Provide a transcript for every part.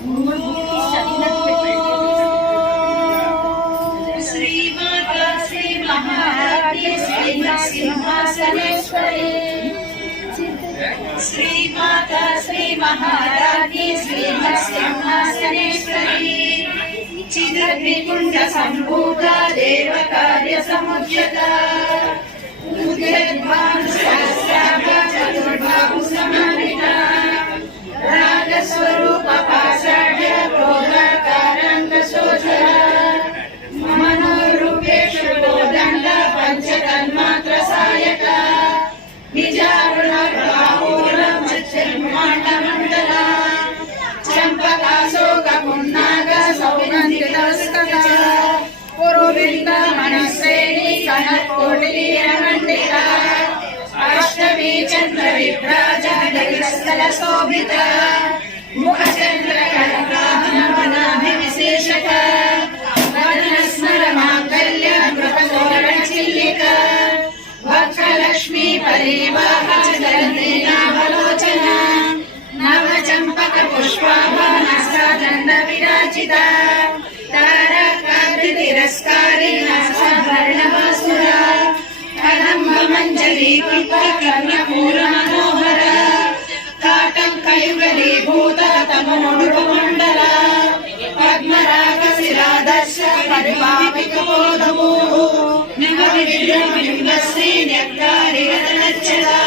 श्रीमाता श्री महारानी सिंहासनेश्वरी, श्रीमाता श्री महारानी सिंहासनेश्वरी, चिदग्निकुण्ड सम्भूता देवकार्य समुद्यता, चतुर्बाहु समाहिता, रागस्वरूप पाषाढ्य क्रोधाकारंग शोधरा, मनोरूपेषु कोदण्ड पंचतन्मात्र सायका, निजारुण बाहूल मच्छिर्माण्डमण्डला, चम्पकाशोक पुन्नाग सौगन्धिकस्तका, पुरोविन्द मनस्रेणी कनकोटिलीयमण्डिता, अष्टमी चन्द्र विभ्राज स्थल शोभिता, मुखचन्द्र कनकाभनवनाभिविशेषक, वदनस्मर माङ्गल्य मृततोरण चिल्लिका, वक्षलक्ष्मी परिवाह जलधीनाभलोचना, नवचम्पक पुष्पाभनस्तादण्ड विराजिता, तारकाद्रितिरस्कारी हस्तभरणवासुरा, कदम्ब मंजरी कर्णपूर मनोहर, काटंकयुगली भूत तमोनुपमंडल, पद्मराग शिरादर्श परिभाविक बोधमो, निमविद्रविंगश्री न्यक्कारी रतनच्छला,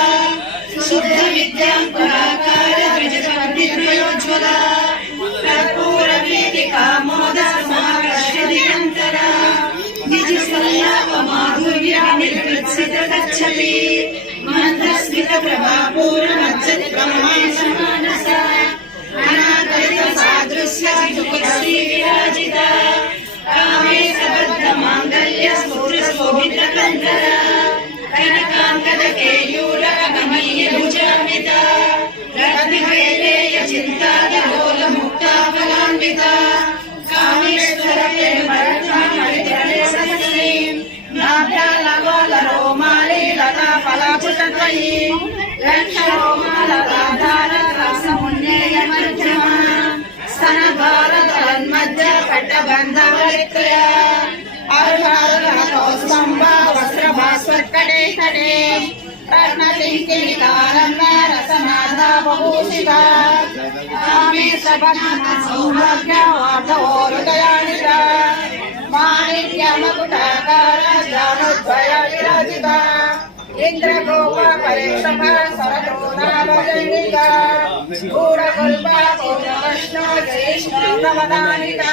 शुद्ध विद्यांकुराकार द्विजद्विद्वयोज्ज्वला, कर्पूर वीतिका मोद समाकर्षदिगंतरा, निज सल्लाप माधुर्य निर्वृत्सित गच्छति, मंत्रस्मित प्रभापूर्ण मज्जति ब्रह्मांशमानसा, अनादरित सादृश्य जुगश्री विराजिता, कामे सबद्ध मांगल्य स्फुर शोभित कंधरा, कनकांगद केयूर कमनीय भुजान्विता, रत्न कैलेय चिंताद लोल मुक्ता फलान्विता, कामेश्वर रोमाली लता फलाकुटत्वयी, लक्षरोमालताधारसमुन्नेय मध्यमा, स्तनभारतन्मध्य कट्टबन्धवलित्रया, अर्धस्तम्भा वस्त्रभास्वत्कटे कटे, रत्नकिङ्किणिकारम्य रसनादा बभूषिता, कामे सबनाथ सौभाग्य वार्धवोरुदयानिता, माणिक्यमकुटाकार जानोद्भय विराजिता, इंद्रगोप परेशम सरदोनाभजनिका, गूढकल्पा पूर्णकृष्ण जयेष्ठ प्रवदानिका,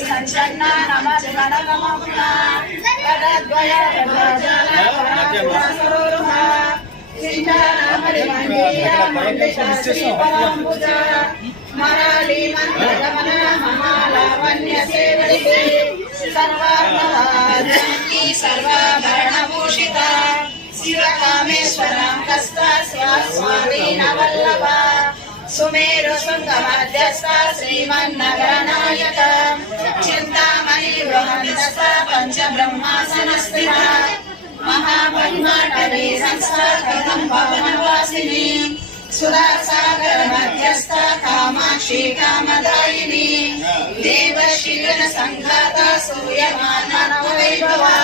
संचन्ना नमस्करकमपुना, तदद्वय सरोरुहा, मराली मंत्रगमन महालावण्य सेवलिते, सर्वाभरणभूषिता सर्वाभरणभूषिता, शिवकामेश्वराङ्कस्ता स्वामी नवल्लभा, सुमेरु शृङ्गमध्यस्था श्रीमन्नगरनायका, चिन्तामणि बृहन्तस्था पञ्चब्रह्मासनस्थिता, महापद्माटवी संस्था कदम्बवनवासिनी, सुधासागर मध्यस्था कामाक्षी कामदायिनी, देवशीलन संघाता सूर्यमान वैभवा,